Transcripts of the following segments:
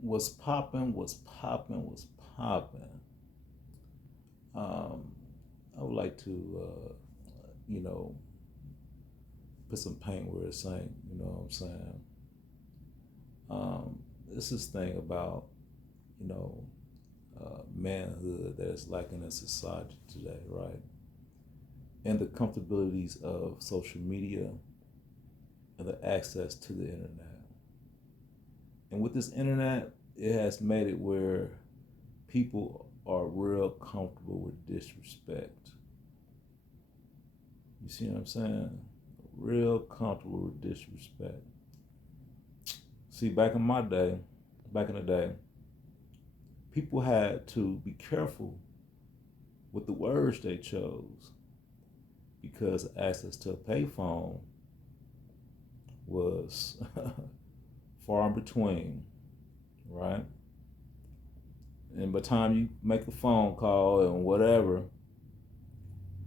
was popping, was popping, was popping. Um, I would like to, you know, put some paint where it's saying, you know what I'm saying? This is thing about, you know, manhood that is lacking in society today, right? And the comfortabilities of social media and the access to the internet. And with this internet, it has made it where people are real comfortable with disrespect. You see what I'm saying? Real comfortable with disrespect. See, back in the day, people had to be careful with the words they chose because access to a payphone was far in between, right? And by the time you make a phone call and whatever,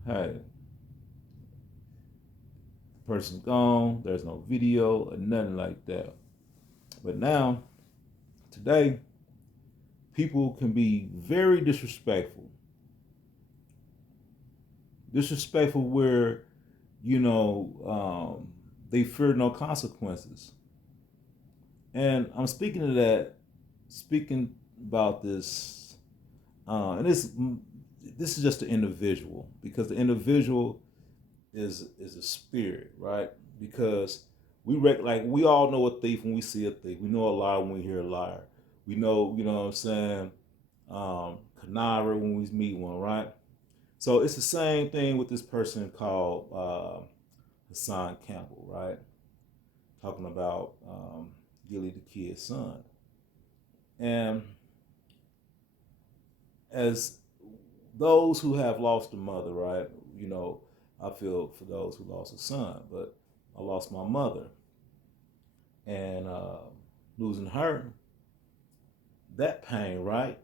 hey, the person's gone, there's no video or nothing like that. But now, today, people can be very disrespectful. Disrespectful where, you know, they fear no consequences. And I'm speaking to that, speaking about this, and this is just the individual because the individual is a spirit, right? Because we all know a thief when we see a thief. We know a liar when we hear a liar. We know, you know what I'm saying, conniver when we meet one, right? So it's the same thing with this person called Hassan Campbell, right? Talking about Gillie the kid's son. And as those who have lost a mother, right? You know, I feel for those who lost a son, but I lost my mother, and losing her, that pain, right?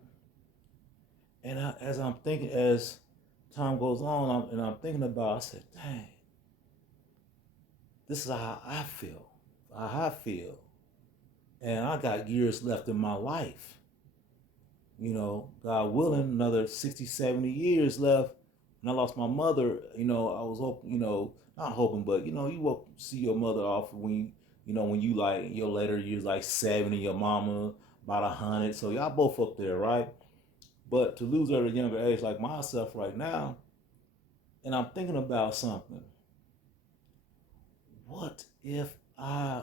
And as I'm thinking, as time goes on, and I'm thinking about, I said, dang, this is how I feel, and I got years left in my life. You know, God willing, another 60, 70 years left. And I lost my mother, you know, I was hoping, you know, not hoping, but, you know, you will see your mother off when you know, when you like, your later years, like 70, your mama about 100. So y'all both up there, right? But to lose her at a younger age like myself right now, and I'm thinking about something. What if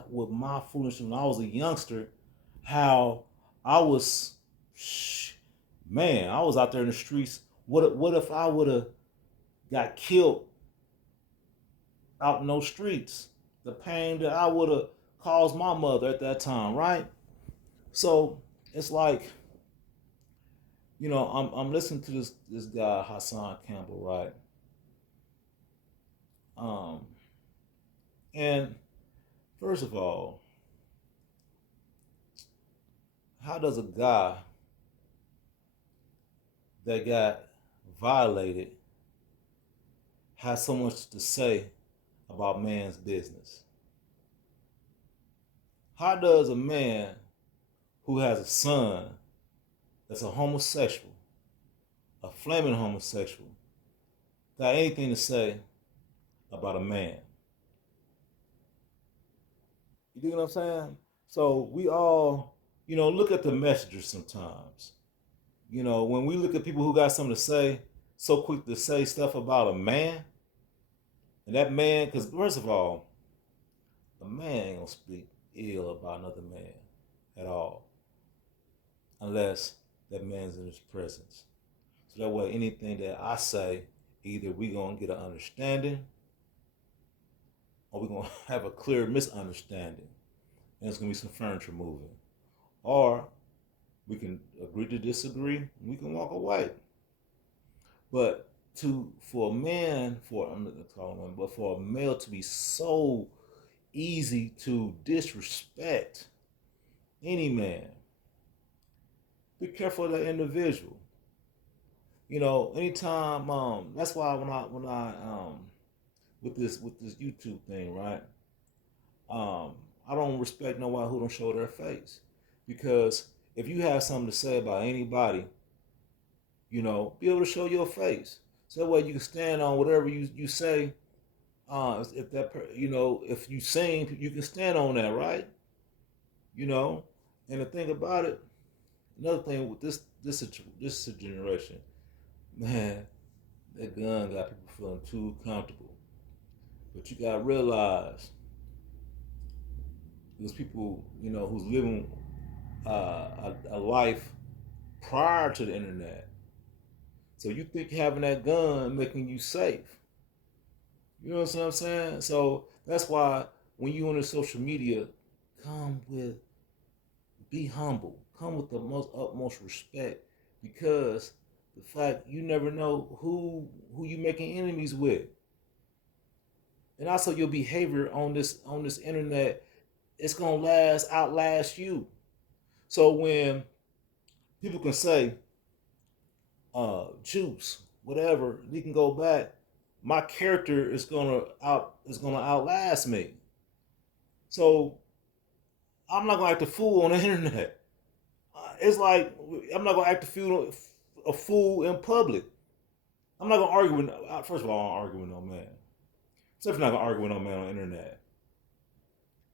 with my foolishness when I was a youngster, how I was, man, I was out there in the streets. What if I would have got killed out in those streets? The pain that I would have caused my mother at that time, right? So it's like, you know, I'm listening to this guy Hassan Campbell, right? Um, and first of all, how does a guy that got violated have so much to say about man's business? How does a man who has a son that's a homosexual, a flaming homosexual, got anything to say about a man? You dig what I'm saying? So we all, you know, look at the messengers sometimes. You know, when we look at people who got something to say, so quick to say stuff about a man, and that man, because first of all, a man ain't gonna speak ill about another man at all, unless that man's in his presence. So that way, anything that I say, either we gonna get an understanding, or we gonna have a clear misunderstanding, and it's gonna be some furniture moving, or we can agree to disagree, and we can walk away. But for a man, for I'm not gonna call him one, but for a male to be so easy to disrespect any man, be careful of that individual. You know, anytime that's why when I with this YouTube thing, right? I don't respect nobody who don't show their face because if you have something to say about anybody, be able to show your face. So that way you can stand on whatever you say. If if you sing, you can stand on that, right? You know, and the thing about it, another thing with this generation, man, that gun got people feeling too comfortable. But you gotta realize there's people, who's living a life prior to the internet. So you think having that gun making you safe. You know what I'm saying? So that's why when you on the social media, come with be humble. Come with the most utmost respect. Because the fact you never know who you making enemies with. And also your behavior on this internet, it's gonna outlast you. So when people can say, juice, whatever, you can go back. My character is gonna outlast me. So I'm not gonna act a fool on the internet. It's like I'm not gonna act a fool in public. I'm not gonna argue with. First of all, I don't argue with no man. Except for not gonna argue with no man on the internet.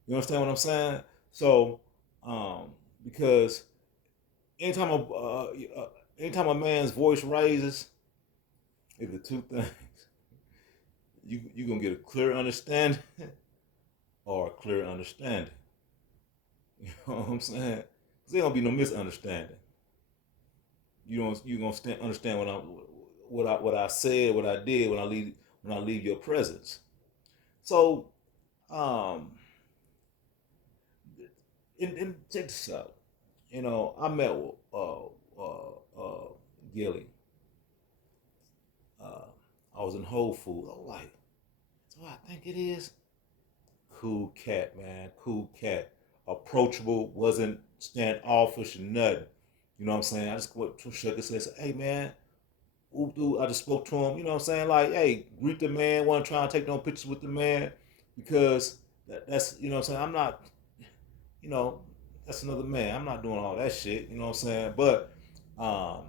You understand what I'm saying? So, because anytime a anytime a man's voice raises, either two things. You gonna get a clear understanding or a clear understanding. You know what I'm saying? Cause there gonna be no misunderstanding. You gonna understand what I said, what I did when I leave your presence. So, um, and check this out. I met with Gillie. Uh, I was in Whole Foods. I was like, so I think it is. Cool cat, man. Cool cat. Approachable, wasn't standoffish or nothing. You know what I'm saying? I just went to shook his head and said, hey man, oop dude, I just spoke to him, you know what I'm saying? Like, hey, greet the man, wasn't trying to take no pictures with the man because that's you know what I'm saying, I'm not, you know, that's another man. I'm not doing all that shit, you know what I'm saying? Um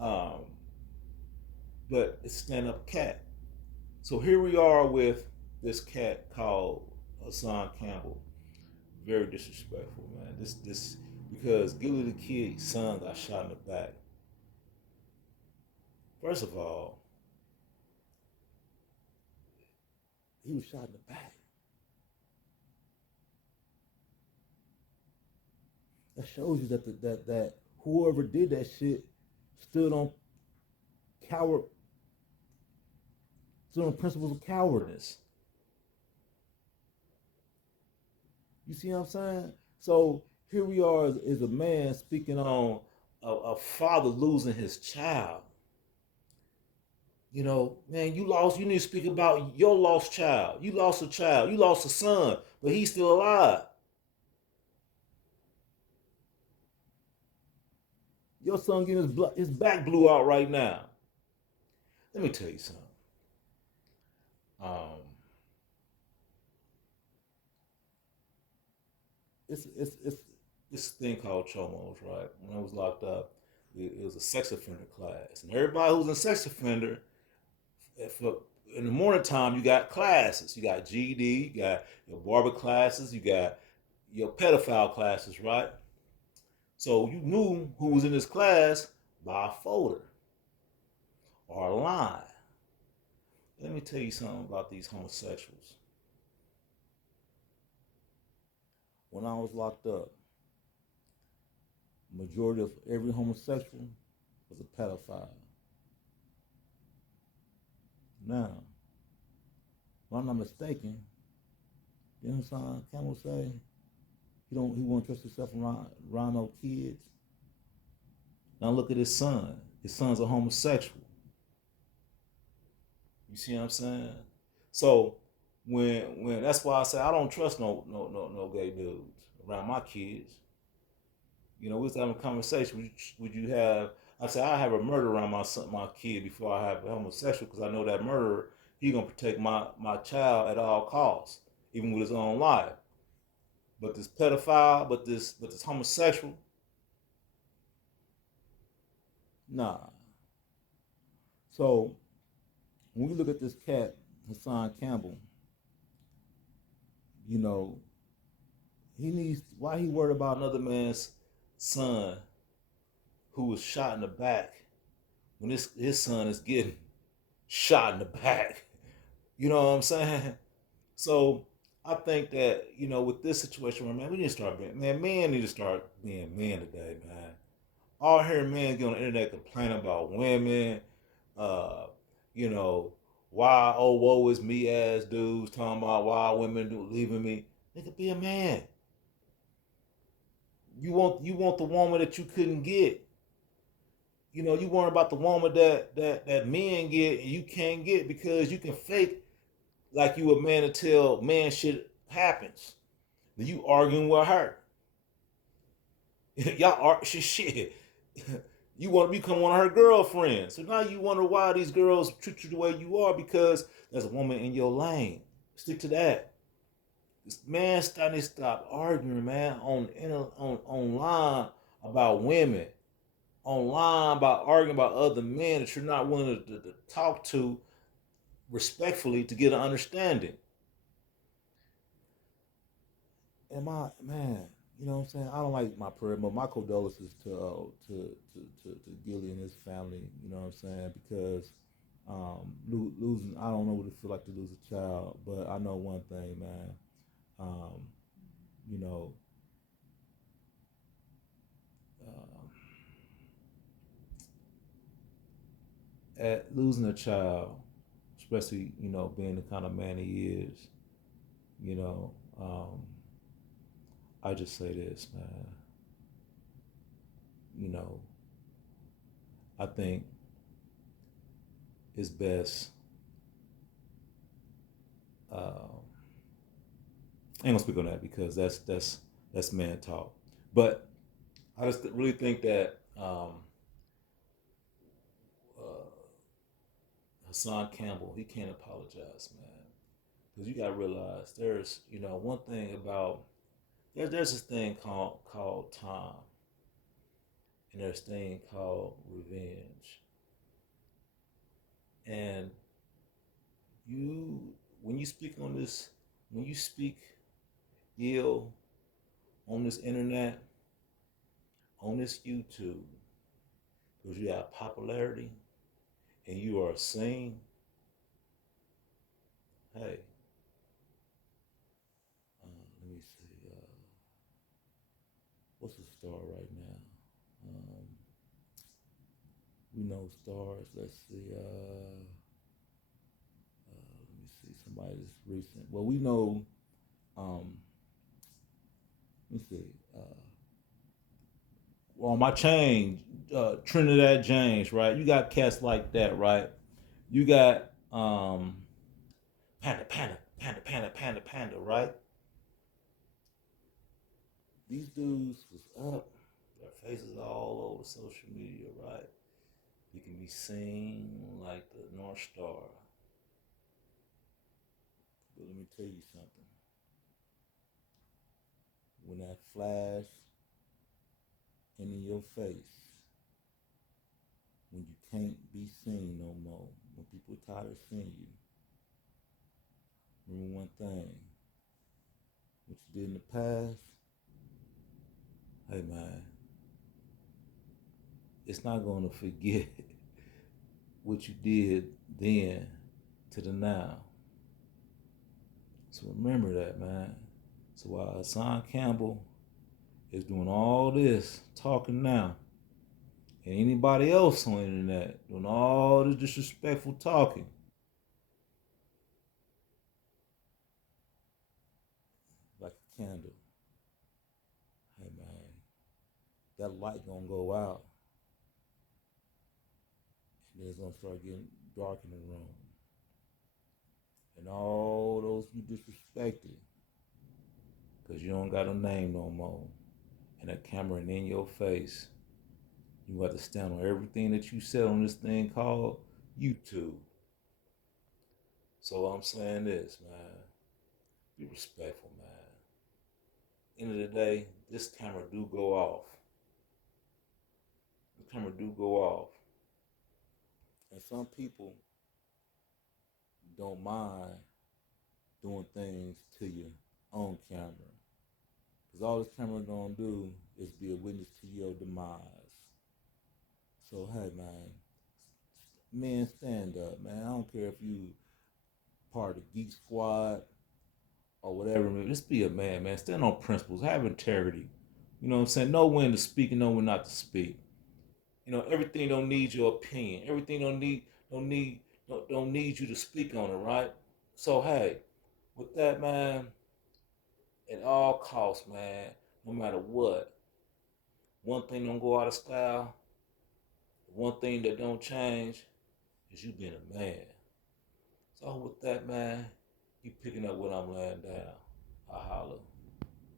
um but it's stand up cat. So here we are with this cat called Hassan Campbell. Very disrespectful, man. This because Gillie the kid's son got shot in the back. First of all, he was shot in the back. That shows you that whoever did that shit stood on coward stood on principles of cowardice. You see what I'm saying? So here we are as a man speaking on a father losing his child. Man, you need to speak about your lost child. You lost a child. You lost a son, but he's still alive. Your son getting his back blew out right now. Let me tell you something. Um, it's this thing called chomos, right? When I was locked up, it was a sex offender class, and everybody who's in sex offender, for in the morning time, you got classes. You got GD, you got your barber classes, you got your pedophile classes, right? So you knew who was in this class by a folder or a line. Let me tell you something about these homosexuals. When I was locked up, majority of every homosexual was a pedophile. Now, if I'm not mistaken, you know what I'm saying? Campbell say he won't trust himself around no kids. Now look at his son. His son's a homosexual. You see what I'm saying? So when that's why I say I don't trust no gay dudes around my kids. We was having a conversation. Would you have? I said I have a murderer around my kid before I have a homosexual because I know that murderer he gonna protect my child at all costs, even with his own life. But this pedophile, but this homosexual, Nah. So when we look at this cat, Hassan Campbell, you know, he needs why he worried about another man's son who was shot in the back when his son is getting shot in the back. You know what I'm saying? So I think that, with this situation, man, we need to start being, man, men need to start being men today, man. All here men get on the internet complaining about women, uh, you know, why, oh, woe is me ass dudes talking about why women do leaving me. Nigga, be a man. You want the woman that you couldn't get. You worry about the woman that men get and you can't get because you can fake like you a man until man shit happens. Then you arguing with her. Y'all are shit. You want to become one of her girlfriends. So now you wonder why these girls treat you the way you are because there's a woman in your lane. Stick to that. Man, stop arguing, man, on online about women, online about arguing about other men that you're not willing to talk to respectfully to get an understanding. And my man, you know what I'm saying? I don't like my prayer, but my condolences to Gillie and his family. You know what I'm saying? Because losing, I don't know what it feel like to lose a child, but I know one thing, man. Um, you know, uh, at losing a child, especially being the kind of man he is, you know, um, I just say this, man. You know, I think it's best. Uh, I ain't gonna speak on that because that's man talk. But I just really think that uh, Hassan Campbell he can't apologize, man, because you gotta realize there's one thing about there's this thing called time, and there's this thing called revenge, and you when you speak on this when you speak ill on this internet on this YouTube because you have popularity and you are seen, hey, let me see, what's the star right now? Um, we know stars. Let's see. Let me see somebody that's recent. Well, we know. Um, let me see. Well, my chain, Trinidad James, right? You got cats like that, right? You got Panda, Panda, Panda, Panda, Panda, Panda, right? These dudes was up. Their faces all over social media, right? You can be seen like the North Star. But let me tell you something. When that flash in your face, when you can't be seen no more, when people tired of seeing you, remember one thing. What you did in the past, hey man, it's not gonna forget what you did then to the now. So remember that, man. So while Hassan Campbell is doing all this talking now, and anybody else on the internet doing all this disrespectful talking, like a candle, hey man, that light gonna go out, and then it's gonna start getting dark in the room, and all those you disrespected, cause you don't got a name no more, and a camera in your face, you have to stand on everything that you said on this thing called YouTube. So I'm saying this, man, be respectful, man. End of the day, this camera do go off. The camera do go off. And some people don't mind doing things to you on camera. Because all this camera gonna do is be a witness to your demise. So hey man, men stand up, man. I don't care if you part of the Geek Squad or whatever. Just be a man, man. Stand on principles. Have integrity. You know what I'm saying? Know when to speak and know when not to speak. You know, everything don't need your opinion. Everything don't need you to speak on it, right? So hey, with that, man, at all costs, man, no matter what, one thing don't go out of style. One thing that don't change is you being a man. So with that, man, you picking up what I'm laying down. I holler.